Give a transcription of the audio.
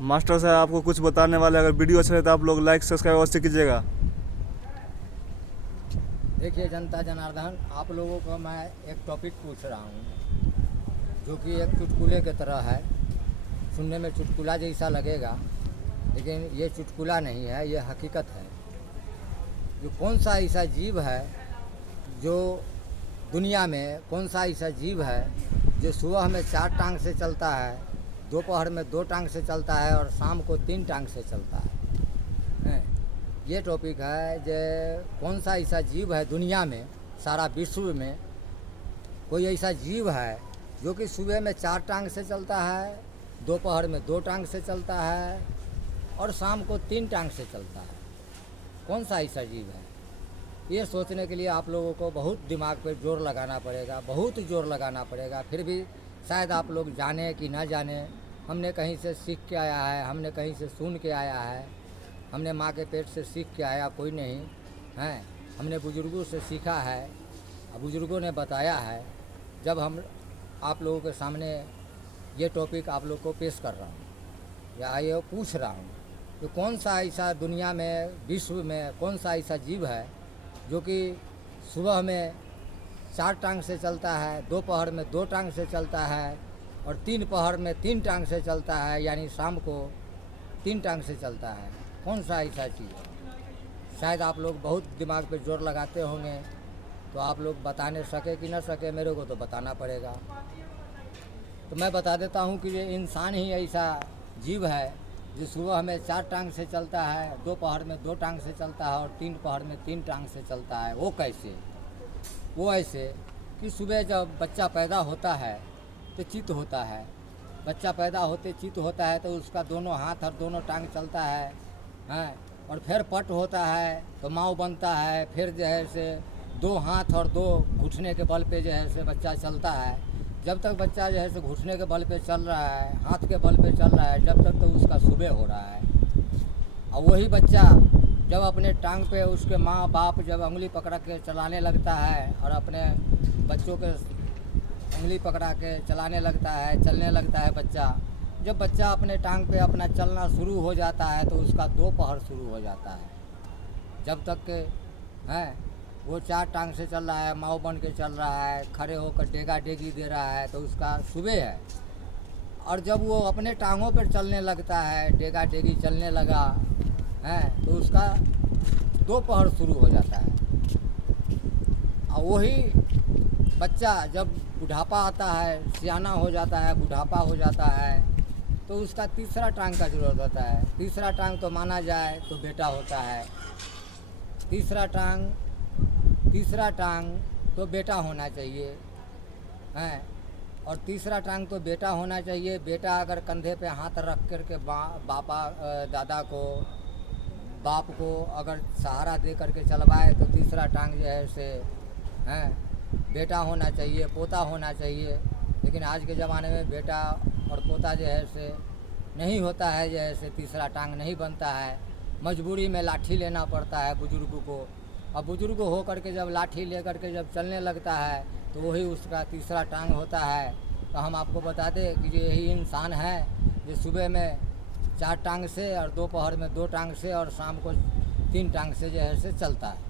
Master साहब आपको कुछ बताने वाले, अगर वीडियो अच्छा लगे तो आप लोग लाइक सब्सक्राइब अवश्य कीजिएगा। देखिए जनता जनार्दन, आप लोगों को मैं एक टॉपिक पूछ रहा हूँ जो कि एक चुटकुले की तरह है। सुनने में चुटकुला जैसा लगेगा, लेकिन ये चुटकुला नहीं है, ये हकीकत है। जो कौन सा ऐसा जीव है जो दुनिया में, कौन सा ऐसा जीव है जो सुबह में 4 टांग से चलता है, दोपहर में 2 टांग से चलता है और शाम को 3 टांग से चलता है। ये टॉपिक है जो कौन सा ऐसा जीव है दुनिया में, सारा विश्व में कोई ऐसा जीव है जो कि सुबह में 4 टांग से चलता है, दोपहर में 2 टांग से चलता है और शाम को 3 टांग से चलता है। कौन सा ऐसा जीव है? ये सोचने के लिए आप लोगों को बहुत दिमाग पे जोर लगाना पड़ेगा, बहुत जोर लगाना पड़ेगा। फिर भी शायद आप लोग जाने कि ना जाने, हमने कहीं से सीख के आया है, हमने कहीं से सुन के आया है, हमने माँ के पेट से सीख के आया कोई नहीं है, हमने बुज़ुर्गों से सीखा है, बुज़ुर्गों ने बताया है। जब हम आप लोगों के सामने ये टॉपिक आप लोग को पेश कर रहा हूँ या ये पूछ रहा हूँ, तो कौन सा ऐसा दुनिया में, विश्व में कौन सा ऐसा जीव है जो कि सुबह में 4 टांग से चलता है, दोपहर में 2 टांग से चलता है और 3 पहर में 3 टांग से चलता है, यानी शाम को 3 टांग से चलता है। कौन सा ऐसा चीज़ है? शायद आप लोग बहुत दिमाग पे जोर लगाते होंगे, तो आप लोग बता नहीं सके कि ना सके, मेरे को तो बताना पड़ेगा। तो मैं बता देता हूँ कि ये इंसान ही ऐसा जीव है जो सुबह में 4 टांग से चलता है, दोपहर में 2 टांग से चलता है और 3 पहर में 3 टांग से चलता है। वो कैसे? वो ऐसे कि सुबह जब बच्चा पैदा होता है तो चित्त होता है, बच्चा पैदा होते चित्त होता है, तो उसका दोनों हाथ और दोनों टांग चलता है, हैं, और फिर पट होता है तो माँव बनता है। फिर जो है से 2 हाथ और 2 घुटने के बल पे जो है से बच्चा चलता है। जब तक बच्चा जो है से घुटने के बल पे चल रहा है, हाथ के बल पे चल रहा है, जब तक तो उसका सुबह हो रहा है। और वही बच्चा जब अपने टांग पे उसके माँ बाप जब उंगली पकड़ के चलाने लगता है और अपने बच्चों के उंगली पकड़ा के चलाने लगता है, चलने लगता है बच्चा, जब बच्चा अपने टांग पे अपना चलना शुरू हो जाता है तो उसका 2 पहर शुरू हो जाता है। जब तक के हैं वो 4 टांग से चल रहा है, माँव बन के चल रहा है, खड़े होकर डेगा डेगी दे रहा है, तो उसका सुबह है। और जब वो अपने टांगों पर चलने लगता है, डेगा डेगी चलने लगा है, तो उसका 2 पहर शुरू हो जाता है। और वही बच्चा जब बुढ़ापा आता है, सियाना हो जाता है, बुढ़ापा हो जाता है, तो उसका तीसरा टांग का ज़रूरत होता है। तीसरा टांग तो माना जाए तो बेटा होता है। तीसरा टांग तो बेटा होना चाहिए, हैं, और तीसरा टांग तो बेटा होना चाहिए। बेटा अगर कंधे पे हाथ रख कर के दादा को, बाप को अगर सहारा दे करके चलवाए तो तीसरा टांग जो है से हैं बेटा होना चाहिए, पोता होना चाहिए। लेकिन आज के ज़माने में बेटा और पोता जो है से नहीं होता है, जो है से तीसरा टांग नहीं बनता है। मजबूरी में लाठी लेना पड़ता है बुज़ुर्ग को, और बुज़ुर्ग हो करके जब लाठी ले करके जब चलने लगता है तो वही उसका तीसरा टांग होता है। तो हम आपको बता दें कि यही इंसान है जो सुबह में 4 टांग से और दोपहर में 2 टांग से और शाम को 3 टांग से जो है से चलता है।